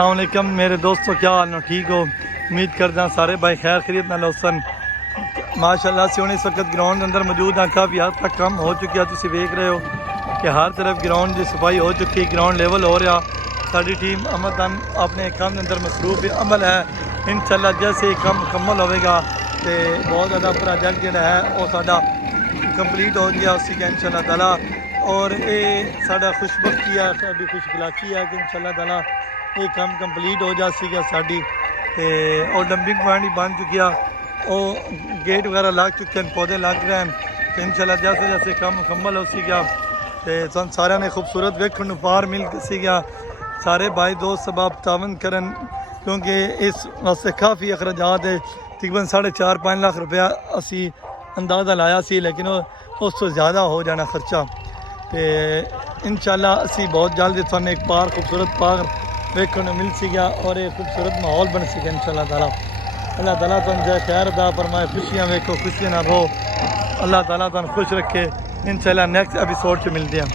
अस्सलामुअलैकुम मेरे दोस्तों, क्या हाल है? ठीक हो? उम्मीद करदा सारे भाई खैर खरीत नाल होसन। माशाअल्लाह से हुण इस वक्त ग्राउंड अंदर मौजूद हाँ। काफ़ी हद तक कम हो चुका, तुम देख रहे हो कि हर तरफ ग्राउंड की सफाई हो चुकी, ग्राउंड लेवल हो रहा। साडी टीम अमदन अपने काम के अंदर मसरूफ अमल है। इंशाअल्लाह जैसे ही काम मुकम्मल होगा तो बहुत ज़्यादा प्रोजेक्ट जोड़ा है वो साडा कंप्लीट हो गया उसी का इंशाअल्लाह ताला। और ये साडा खुशबख्ती है, साडी खुशगलाकी है कि इंशाअल्लाह ताला ये काम कंप्लीट हो जाएगा साड़ी। और डंपिंग पॉइंट भी बन चुकिया, वो गेट वगैरह लग चुके हैं, पौधे लग रहे हैं। तो इंशाअल्लाह जैसे जैसे काम मुकम्मल हो सीगा तो सारे ने खूबसूरत वेखण नूं पार मिल सीगा। सारे भाई दोस्त सबब तावन करन क्योंकि इस वास्ते काफ़ी अखराजात है। तकरीबन 4.5-5 लाख रुपया असी अंदाज़ा लाया सी, लेकिन उस तो ज़्यादा हो जाना खर्चा। तो इंशाअल्लाह असी बहुत जल्द थाने एक पार्क खूबसूरत पार्क वेखण नूं मिल सीगा और एक खूबसूरत माहौल बन सीगा इंशाअल्लाह ताला। अल्लाह ताला तुम जय खैर अदा फरमाए, खुशियाँ वेखो, खुशियाँ ना रहो। अल्लाह ताला तुम खुश रखे। इंशाअल्लाह नेक्स्ट एपिसोड च मिलते हैं।